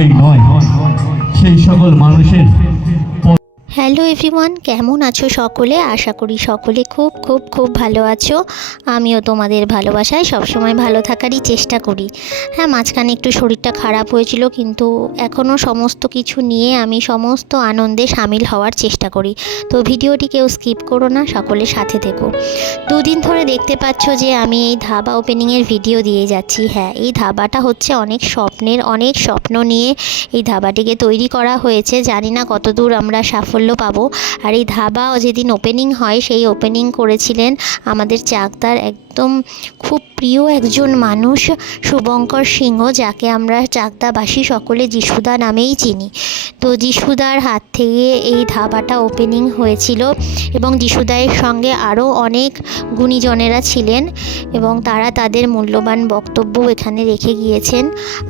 বললেই নয়, সেই সকল মানুষের। হ্যালো এভরিওয়ান, কেমন আছো সকলে? আশা করি সকলে খুব খুব খুব ভালো আছো। আমিও তোমাদের ভালোবাসায় সবসময় ভালো থাকারই চেষ্টা করি। হ্যাঁ, মাঝখানে একটু শরীরটা খারাপ হয়েছিল, কিন্তু এখনও সমস্ত কিছু নিয়ে আমি সমস্ত আনন্দে সামিল হওয়ার চেষ্টা করি। তো ভিডিওটি কেউ স্কিপ করো না, সকলের সাথে থেকো। দুদিন ধরে দেখতে পাচ্ছ যে আমি এই ধাবা ওপেনিংয়ের ভিডিও দিয়ে যাচ্ছি। হ্যাঁ, এই ধাবাটা হচ্ছে অনেক স্বপ্ন নিয়ে এই ধাবাটিকে তৈরি করা হয়েছে। জানি না কতদূর আমরা সাফল্য পাবো। আর এই ধাবা যেদিন ওপেনিং হয়, সেই ওপেনিং করেছিলেন আমাদের চাকদার একদম খুব প্রিয় একজন মানুষ, শুভঙ্কর সিংহ, যাকে আমরা চাকদাবাসী সকলে যিশুদা নামেই চিনি। তো যিশুদার হাত থেকে এই ধাবাটা ওপেনিং হয়েছিল এবং যিশুদায়ের সঙ্গে আরও অনেক গুণীজনেরা ছিলেন এবং তারা তাদের মূল্যবান বক্তব্য এখানে রেখে গিয়েছেন।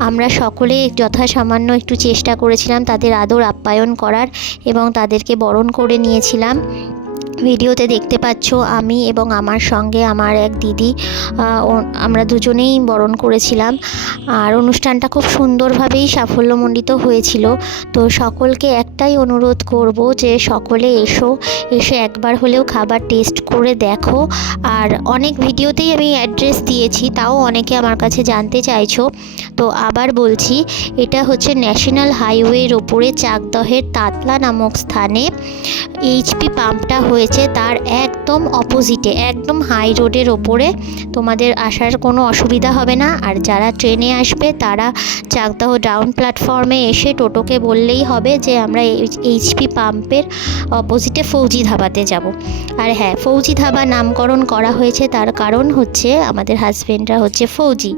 আমরা সকলে যথাসামান্য একটু চেষ্টা করেছিলাম তাদের আদর আপ্যায়ন করার এবং তাদেরকে বরণ করে নিয়েছিলাম। ভিডিওতে দেখতে পাচ্ছ আমি এবং আমার সঙ্গে আমার এক দিদি, আমরা দুজনেই বরণ করেছিলাম। আর অনুষ্ঠানটা খুব সুন্দরভাবেই সাফল্যমণ্ডিত হয়েছিল। তো সকলকে একটাই অনুরোধ করব যে সকলে এসে একবার হলেও খাবার টেস্ট করে দেখো। আর অনেক ভিডিওতেই আমি অ্যাড্রেস দিয়েছি, তাও অনেকে আমার কাছে জানতে চাইছো। তো আবার বলছি, এটা হচ্ছে ন্যাশনাল হাইওয়ের ওপরে চাকদহের তাতলা নামক স্থানে এইচপি পাম্পটা হয়েছে, তার একদম অপোজিটে, একদম হাই রোডের ওপরে। তোমাদের আসার কোনো অসুবিধা হবে না। আর যারা ট্রেনে আসবে তারা চাকদাহ ডাউন প্ল্যাটফর্মে এসে টোটোকে বললেই হবে যে আমরা এইচপি পাম্পের অপোজিটে ফৌজি ধাবাতে যাব। আর হ্যাঁ, ফৌজি ধাবা নামকরণ করা হয়েছে, তার কারণ হচ্ছে আমাদের হাজব্যান্ডরা হচ্ছে ফৌজি।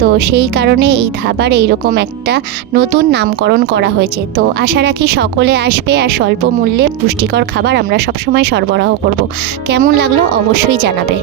তো সেই কারণে এই ধাবার এইরকম একটা নতুন নামকরণ করা হয়েছে। তো আশা রাখি সকলে আসবে আর স্বল্প মূল্যে পুষ্টিকর খাবার আমরা সবসময় সরবরাহ করব। কেমন লাগলো অবশ্যই জানাবে।